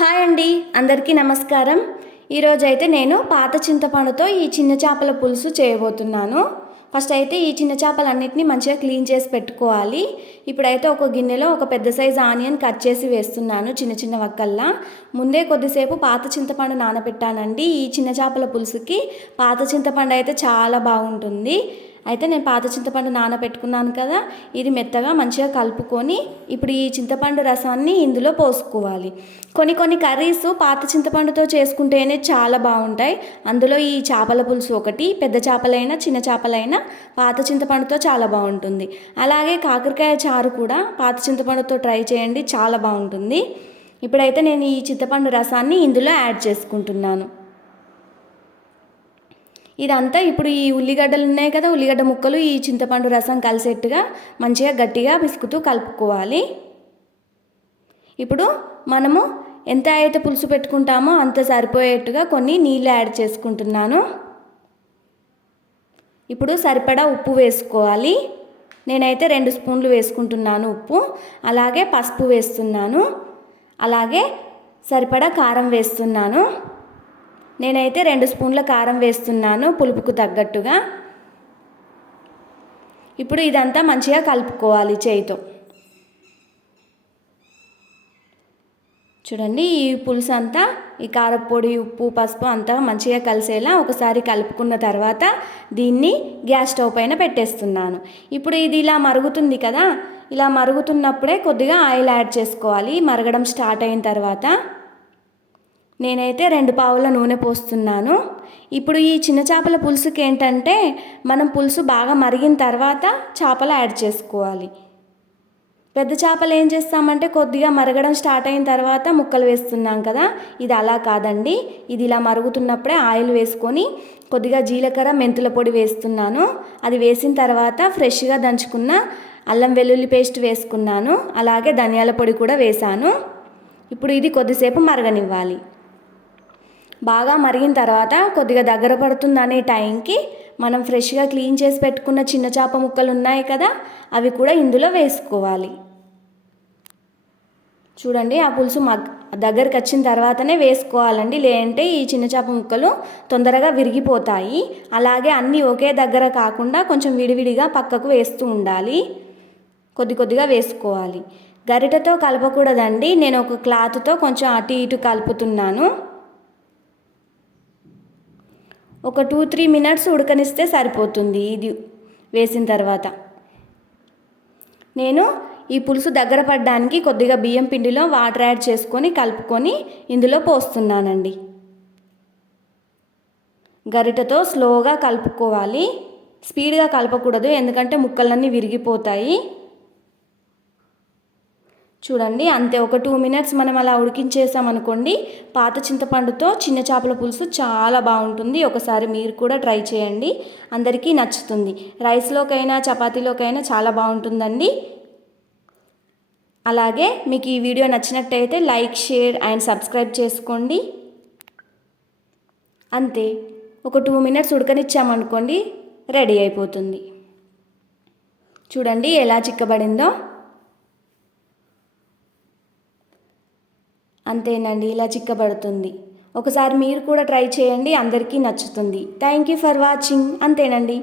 Hi అండి, అందరికీ నమస్కారం. ఈరోజైతే నేను పాత చింతపండుతో ఈ చిన్న చేపల పులుసు చేయబోతున్నాను. ఫస్ట్ అయితే ఈ చిన్న చేపలన్నిటిని మంచిగా క్లీన్ చేసి పెట్టుకోవాలి. ఇప్పుడైతే ఒక గిన్నెలో ఒక పెద్ద సైజు ఆనియన్ కట్ చేసి వేస్తున్నాను చిన్న చిన్న వక్కల్లా. ముందే కొద్దిసేపు పాత చింతపండు నానబెట్టానండి. ఈ చిన్న చేపల పులుసుకి పాత చింతపండు అయితే చాలా బాగుంటుంది. అయితే నేను పాత చింతపండు నానబెట్టుకున్నాను కదా, ఇది మెత్తగా మంచిగా కలుపుకొని ఇప్పుడు ఈ చింతపండు రసాన్ని ఇందులో పోసుకోవాలి. కొన్ని కర్రీస్ పాత చింతపండుతో చేసుకుంటేనే చాలా బాగుంటాయి. అందులో ఈ చేపల పులుసు ఒకటి. పెద్ద చేపలైనా చిన్న చేపలైనా పాత చింతపండుతో చాలా బాగుంటుంది. అలాగే కాకరకాయ చారు కూడా పాత చింతపండుతో ట్రై చేయండి, చాలా బాగుంటుంది. ఇప్పుడైతే నేను ఈ చింతపండు రసాన్ని ఇందులో యాడ్ చేసుకుంటున్నాను. ఇదంతా ఇప్పుడు ఈ ఉల్లిగడ్డలు ఉన్నాయి కదా, ఉల్లిగడ్డ ముక్కలు ఈ చింతపండు రసం కలిసేట్టుగా మంచిగా గట్టిగా పిసుకుతూ కలుపుకోవాలి. ఇప్పుడు మనము ఎంత అయితే పులుసు పెట్టుకుంటామో అంత సరిపోయేట్టుగా కొన్ని నీళ్ళు యాడ్ చేసుకుంటున్నాను. ఇప్పుడు సరిపడా ఉప్పు వేసుకోవాలి. నేనైతే 2 స్పూన్లు వేసుకుంటున్నాను ఉప్పు. అలాగే పసుపు వేస్తున్నాను. అలాగే సరిపడా కారం వేస్తున్నాను. నేనైతే 2 స్పూన్ల కారం వేస్తున్నాను పులుపుకు తగ్గట్టుగా. ఇప్పుడు ఇదంతా మంచిగా కలుపుకోవాలి చేయితో. చూడండి, ఈ పులుసు అంతా ఈ కారపొడి, ఉప్పు, పసుపు అంతా మంచిగా కలిసేలా ఒకసారి కలుపుకున్న తర్వాత దీన్ని గ్యాస్ స్టవ్ పైన పెట్టేస్తున్నాను. ఇప్పుడు ఇది ఇలా మరుగుతుంది కదా, ఇలా మరుగుతున్నప్పుడే కొద్దిగా ఆయిల్ యాడ్ చేసుకోవాలి. మరగడం స్టార్ట్ అయిన తర్వాత నేనైతే 2 పావుల నూనె పోస్తున్నాను. ఇప్పుడు ఈ చిన్న చేపల పులుసుకి ఏంటంటే మనం పులుసు బాగా మరిగిన తర్వాత చేపలు యాడ్ చేసుకోవాలి. పెద్ద చేపలు ఏం చేస్తామంటే కొద్దిగా మరగడం స్టార్ట్ అయిన తర్వాత ముక్కలు వేస్తున్నాం కదా, ఇది అలా కాదండి. ఇది ఇలా మరుగుతున్నప్పుడే ఆయిల్ వేసుకొని కొద్దిగా జీలకర్ర, మెంతుల పొడి వేస్తున్నాను. అది వేసిన తర్వాత ఫ్రెష్గా దంచుకున్న అల్లం వెల్లుల్లి పేస్ట్ వేసుకున్నాను. అలాగే ధనియాల పొడి కూడా వేసాను. ఇప్పుడు ఇది కొద్దిసేపు మరగనివ్వాలి. బాగా మరిగిన తర్వాత కొద్దిగా దగ్గర పడుతుందనే టైంకి మనం ఫ్రెష్గా క్లీన్ చేసి పెట్టుకున్న చిన్న చేప ముక్కలు ఉన్నాయి కదా, అవి కూడా ఇందులో వేసుకోవాలి. చూడండి, ఆ పులుసు దగ్గరికి వచ్చిన తర్వాతనే వేసుకోవాలండి, లేదంటే ఈ చిన్న చేప ముక్కలు తొందరగా విరిగిపోతాయి. అలాగే అన్నీ ఒకే దగ్గర కాకుండా కొంచెం విడివిడిగా పక్కకు వేస్తూ ఉండాలి. కొద్దిగా వేసుకోవాలి. గరిటెతో కలపకూడదండి. నేను ఒక క్లాత్తో కొంచెం అటు ఇటు కలుపుతున్నాను. ఒక 2-3 మినిట్స్ ఉడకనిస్తే సరిపోతుంది. ఇది వేసిన తర్వాత నేను ఈ పులుసు దగ్గర పడడానికి కొద్దిగా బియ్యం పిండిలో వాటర్ యాడ్ చేసుకొని కలుపుకొని ఇందులో పోస్తున్నానండి. గరిటెతో స్లోగా కలుపుకోవాలి, స్పీడ్గా కలపకూడదు, ఎందుకంటే ముక్కలన్నీ విరిగిపోతాయి. చూడండి, అంతే. ఒక 2 మినిట్స్ మనం అలా ఉడికించేసామనుకోండి, పాత చింతపండుతో చిన్న చేపల పులుసు చాలా బాగుంటుంది. ఒకసారి మీరు కూడా ట్రై చేయండి, అందరికీ నచ్చుతుంది. రైస్లోకైనా చపాతీలోకైనా చాలా బాగుంటుందండి. అలాగే మీకు ఈ వీడియో నచ్చినట్టయితే లైక్, షేర్ అండ్ సబ్స్క్రైబ్ చేసుకోండి. అంతే, ఒక 2 మినిట్స్ ఉడకనిచ్చామనుకోండి, రెడీ అయిపోతుంది. చూడండి ఎలా చిక్కబడిందో. అంతేనండి, ఇలా చిక్కబడుతుంది. ఒకసారి మీరు కూడా ట్రై చేయండి, అందరికీ నచ్చుతుంది. Thank you for watching. అంతేనండి.